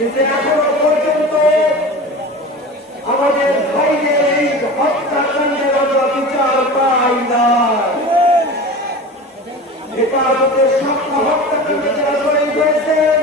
কিন্তু এখনো পর্যন্ত আমাদের ভাইদের এই হত্যাকাণ্ডের আমরা বিচার পাই না। হেফাজতের 7টা হত্যাকাণ্ডে যারা শহীদ হয়েছেন,